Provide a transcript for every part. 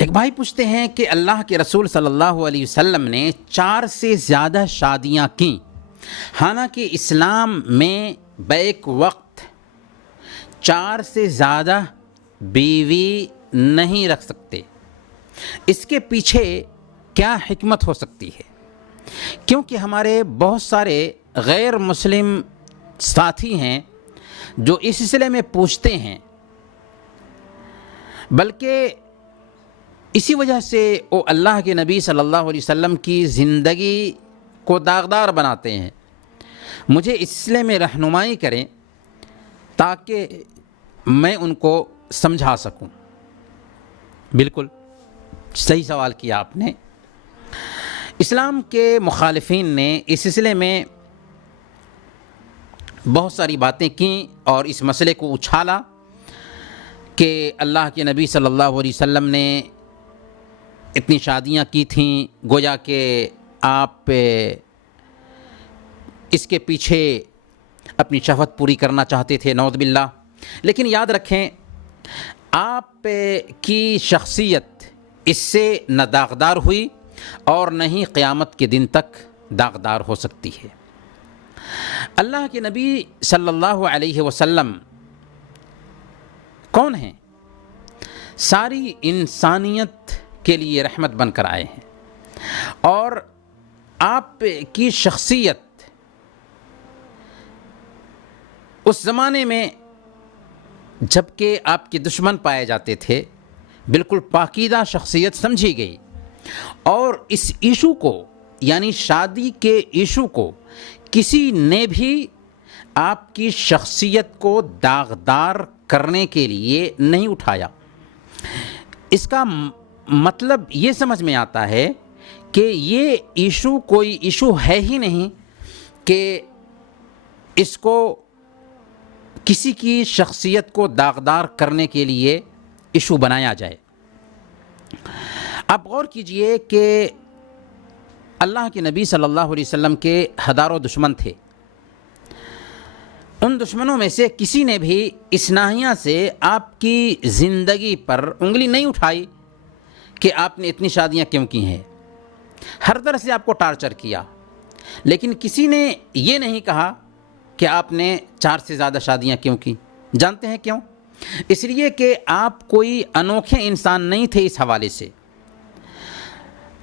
ایک بھائی پوچھتے ہیں کہ اللہ کے رسول صلی اللہ علیہ وسلم نے 4 سے زیادہ شادیاں کیں، حالانکہ اسلام میں بیک وقت 4 سے زیادہ بیوی نہیں رکھ سکتے، اس کے پیچھے کیا حکمت ہو سکتی ہے؟ کیونکہ ہمارے بہت سارے غیر مسلم ساتھی ہیں جو اس سلسلے میں پوچھتے ہیں، بلکہ اسی وجہ سے وہ اللہ کے نبی صلی اللہ علیہ وسلم کی زندگی کو داغدار بناتے ہیں۔ مجھے اس سلسلے میں رہنمائی کریں تاکہ میں ان کو سمجھا سکوں۔ بالکل صحیح سوال کیا آپ نے۔ اسلام کے مخالفین نے اس سلسلے میں بہت ساری باتیں کیں اور اس مسئلے کو اچھالا کہ اللہ کے نبی صلی اللہ علیہ وسلم نے اتنی شادیاں کی تھیں، گویا کہ آپ اس کے پیچھے اپنی شہوت پوری کرنا چاہتے تھے، نعوذ باللہ۔ لیکن یاد رکھیں، آپ کی شخصیت اس سے نہ داغدار ہوئی اور نہ ہی قیامت کے دن تک داغدار ہو سکتی ہے۔ اللہ کے نبی صلی اللہ علیہ وسلم کون ہیں؟ ساری انسانیت کے لیے رحمت بن کر آئے ہیں، اور آپ کی شخصیت اس زمانے میں جب کہ آپ کے دشمن پائے جاتے تھے بالکل پاکیزہ شخصیت سمجھی گئی، اور اس ایشو کو یعنی شادی کے ایشو کو کسی نے بھی آپ کی شخصیت کو داغدار کرنے کے لیے نہیں اٹھایا۔ اس کا مطلب یہ سمجھ میں آتا ہے کہ یہ ایشو کوئی ایشو ہے ہی نہیں کہ اس کو کسی کی شخصیت کو داغدار کرنے کے لیے ایشو بنایا جائے۔ آپ غور کیجئے کہ اللہ کے نبی صلی اللہ علیہ وسلم کے ہزاروں دشمن تھے، ان دشمنوں میں سے کسی نے بھی اس ناحیہ سے آپ کی زندگی پر انگلی نہیں اٹھائی کہ آپ نے اتنی شادیاں کیوں کی ہیں۔ ہر طرح سے آپ کو ٹارچر کیا، لیکن کسی نے یہ نہیں کہا کہ آپ نے 4 سے زیادہ شادیاں کیوں کی۔ جانتے ہیں کیوں؟ اس لیے کہ آپ کوئی انوکھے انسان نہیں تھے اس حوالے سے۔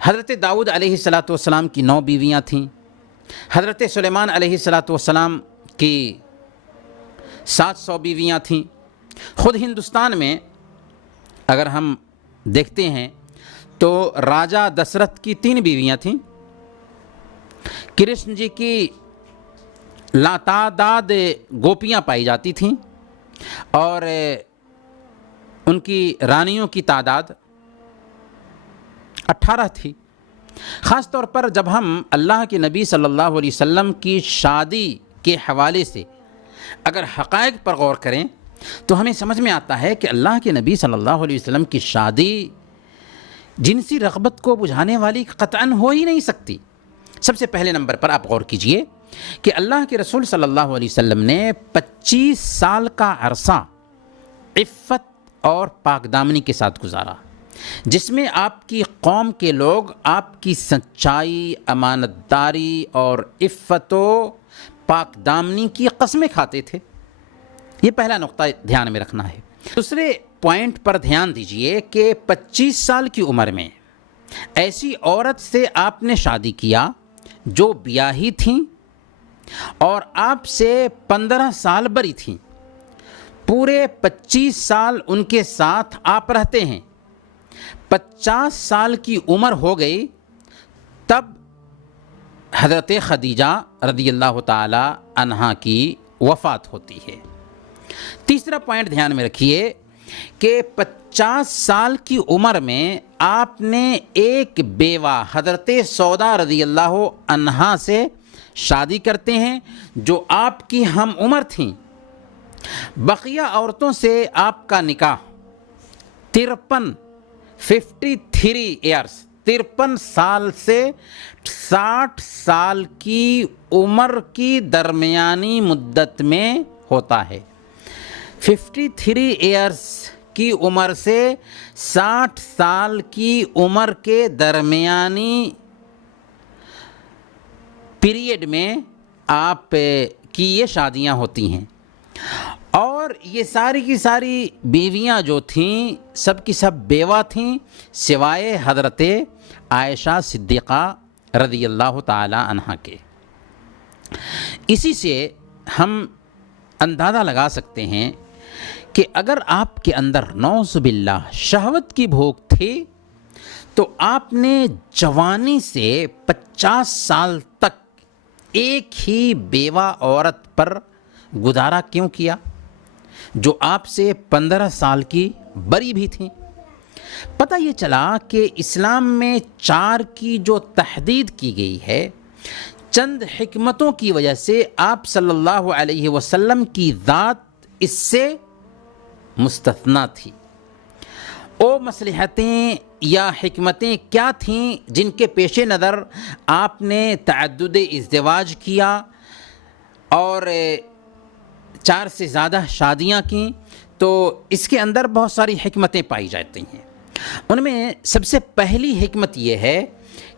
حضرت داؤد علیہ السلام کی 9 بیویاں تھیں، حضرت سلیمان علیہ السلام کی 700 بیویاں تھیں۔ خود ہندوستان میں اگر ہم دیکھتے ہیں تو راجہ دشرتھ کی 3 بیویاں تھیں، کرشن جی کی لاتعداد گوپیاں پائی جاتی تھیں، اور ان کی رانیوں کی تعداد 18 تھی۔ خاص طور پر جب ہم اللہ کے نبی صلی اللہ علیہ وسلم کی شادی کے حوالے سے اگر حقائق پر غور کریں تو ہمیں سمجھ میں آتا ہے کہ اللہ کے نبی صلی اللہ علیہ وسلم کی شادی جنسی رغبت کو بجھانے والی قطعاً ہو ہی نہیں سکتی۔ سب سے پہلے نمبر پر آپ غور کیجئے کہ اللہ کے رسول صلی اللہ علیہ وسلم نے 25 سال کا عرصہ عفت اور پاک دامنی کے ساتھ گزارا، جس میں آپ کی قوم کے لوگ آپ کی سچائی، امانت داری اور عفت و پاک دامنی کی قسمیں کھاتے تھے۔ یہ پہلا نقطہ دھیان میں رکھنا ہے۔ دوسرے پوائنٹ پر دھیان دیجئے کہ 25 سال کی عمر میں ایسی عورت سے آپ نے شادی کیا جو بیاہی تھیں اور آپ سے 15 سال بڑی تھیں۔ پورے 25 سال ان کے ساتھ آپ رہتے ہیں۔ 50 سال کی عمر ہو گئی تب حضرت خدیجہ رضی اللہ تعالی عنہا کی وفات ہوتی ہے۔ تیسرا پوائنٹ دھیان میں رکھیے کہ 50 سال کی عمر میں آپ نے ایک بیوہ حضرت سودا رضی اللہ عنہا سے شادی کرتے ہیں جو آپ کی ہم عمر تھیں۔ بقیہ عورتوں سے آپ کا نکاح 53 سال سے 60 سال کی عمر کی درمیانی مدت میں ہوتا ہے۔ 53 ایئرز کی عمر سے 60 سال کی عمر کے درمیانی پیریڈ میں آپ کی یہ شادیاں ہوتی ہیں، اور یہ ساری کی ساری بیویاں جو تھیں سب کی سب بیوہ تھیں سوائے حضرت عائشہ صدیقہ رضی اللہ تعالی عنہا کے۔ اسی سے ہم اندازہ لگا سکتے ہیں کہ اگر آپ کے اندر نعوذ باللہ شہوت کی بھوک تھی تو آپ نے جوانی سے 50 سال تک ایک ہی بیوہ عورت پر گزارا کیوں کیا، جو آپ سے 15 سال کی بری بھی تھیں؟ پتہ یہ چلا کہ اسلام میں 4 کی جو تحدید کی گئی ہے، چند حکمتوں کی وجہ سے آپ صلی اللہ علیہ وسلم کی ذات اس سے مستثنیٰ تھی۔ وہ مصلحتیں یا حکمتیں کیا تھیں جن کے پیش نظر آپ نے تعدد ازدواج کیا اور 4 سے زیادہ شادیاں کیں؟ تو اس کے اندر بہت ساری حکمتیں پائی جاتی ہیں۔ ان میں سب سے پہلی حکمت یہ ہے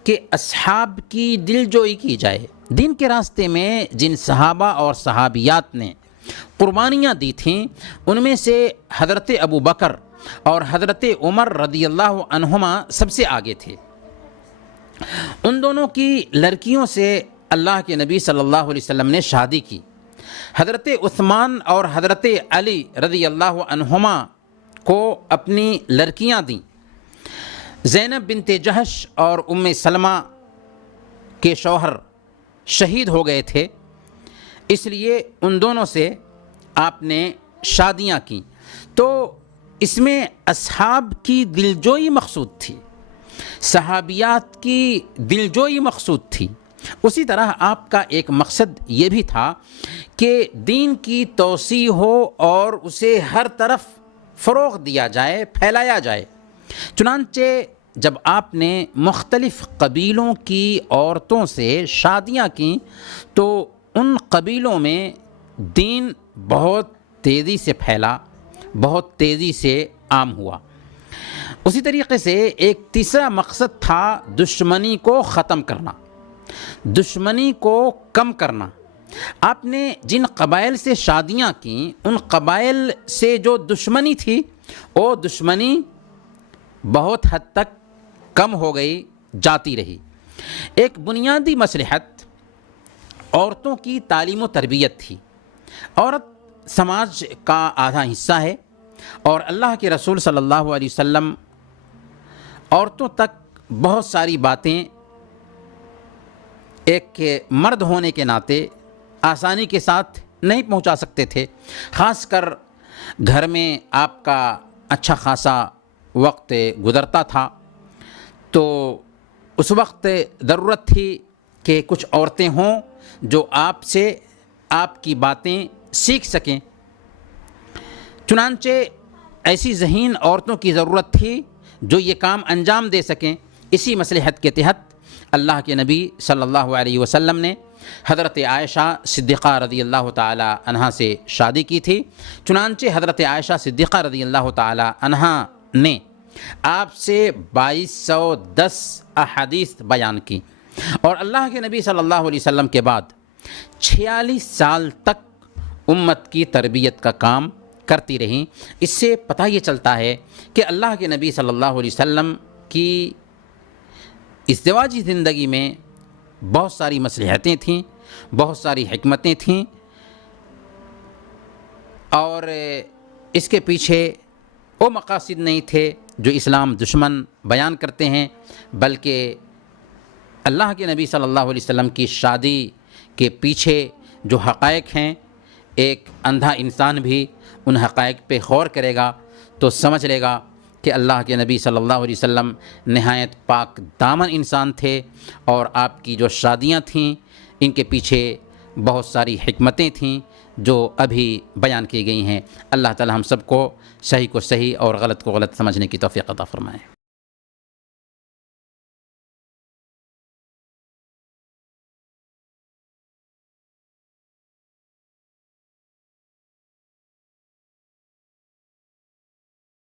کہ اصحاب کی دل جوئی کی جائے۔ دین کے راستے میں جن صحابہ اور صحابیات نے قربانیاں دی تھیں ان میں سے حضرت ابو بکر اور حضرت عمر رضی اللہ عنہما سب سے آگے تھے۔ ان دونوں کی لڑکیوں سے اللہ کے نبی صلی اللہ علیہ وسلم نے شادی کی۔ حضرت عثمان اور حضرت علی رضی اللہ عنہما کو اپنی لڑکیاں دیں۔ زینب بنت جہش اور ام سلمہ کے شوہر شہید ہو گئے تھے، اس لیے ان دونوں سے آپ نے شادیاں کیں۔ تو اس میں اصحاب کی دلجوئی مقصود تھی، صحابیات کی دلجوئی مقصود تھی۔ اسی طرح آپ کا ایک مقصد یہ بھی تھا کہ دین کی توسیع ہو اور اسے ہر طرف فروغ دیا جائے، پھیلایا جائے۔ چنانچہ جب آپ نے مختلف قبیلوں کی عورتوں سے شادیاں کیں تو ان قبیلوں میں دین بہت تیزی سے پھیلا، بہت تیزی سے عام ہوا۔ اسی طریقے سے ایک تیسرا مقصد تھا دشمنی کو ختم کرنا، دشمنی کو کم کرنا۔ آپ نے جن قبائل سے شادیاں کیں ان قبائل سے جو دشمنی تھی وہ دشمنی بہت حد تک کم ہو گئی، جاتی رہی۔ ایک بنیادی مصلحت عورتوں کی تعلیم و تربیت تھی۔ عورت سماج کا آدھا حصہ ہے اور اللہ کے رسول صلی اللہ علیہ وسلم عورتوں تک بہت ساری باتیں ایک مرد ہونے کے ناطے آسانی کے ساتھ نہیں پہنچا سکتے تھے۔ خاص کر گھر میں آپ کا اچھا خاصا وقت گزرتا تھا تو اس وقت ضرورت تھی کہ کچھ عورتیں ہوں جو آپ سے آپ کی باتیں سیکھ سکیں۔ چنانچہ ایسی ذہین عورتوں کی ضرورت تھی جو یہ کام انجام دے سکیں۔ اسی مصلحت کے تحت اللہ کے نبی صلی اللہ علیہ وسلم نے حضرت عائشہ صدیقہ رضی اللہ تعالی عنہا سے شادی کی تھی۔ چنانچہ حضرت عائشہ صدیقہ رضی اللہ تعالی عنہا نے آپ سے 2210 احادیث بیان کی، اور اللہ کے نبی صلی اللہ علیہ وسلم کے بعد 46 سال تک امت کی تربیت کا کام کرتی رہیں۔ اس سے پتہ یہ چلتا ہے کہ اللہ کے نبی صلی اللہ علیہ وسلم کی ازدواجی زندگی میں بہت ساری مصلحتیں تھیں، بہت ساری حکمتیں تھیں، اور اس کے پیچھے وہ مقاصد نہیں تھے جو اسلام دشمن بیان کرتے ہیں، بلکہ اللہ کے نبی صلی اللہ علیہ وسلم کی شادی کے پیچھے جو حقائق ہیں، ایک اندھا انسان بھی ان حقائق پہ غور کرے گا تو سمجھ لے گا کہ اللہ کے نبی صلی اللہ علیہ وسلم نہایت پاک دامن انسان تھے، اور آپ کی جو شادیاں تھیں ان کے پیچھے بہت ساری حکمتیں تھیں جو ابھی بیان کی گئی ہیں۔ اللہ تعالی ہم سب کو صحیح اور غلط کو غلط سمجھنے کی توفیق عطا فرمائے۔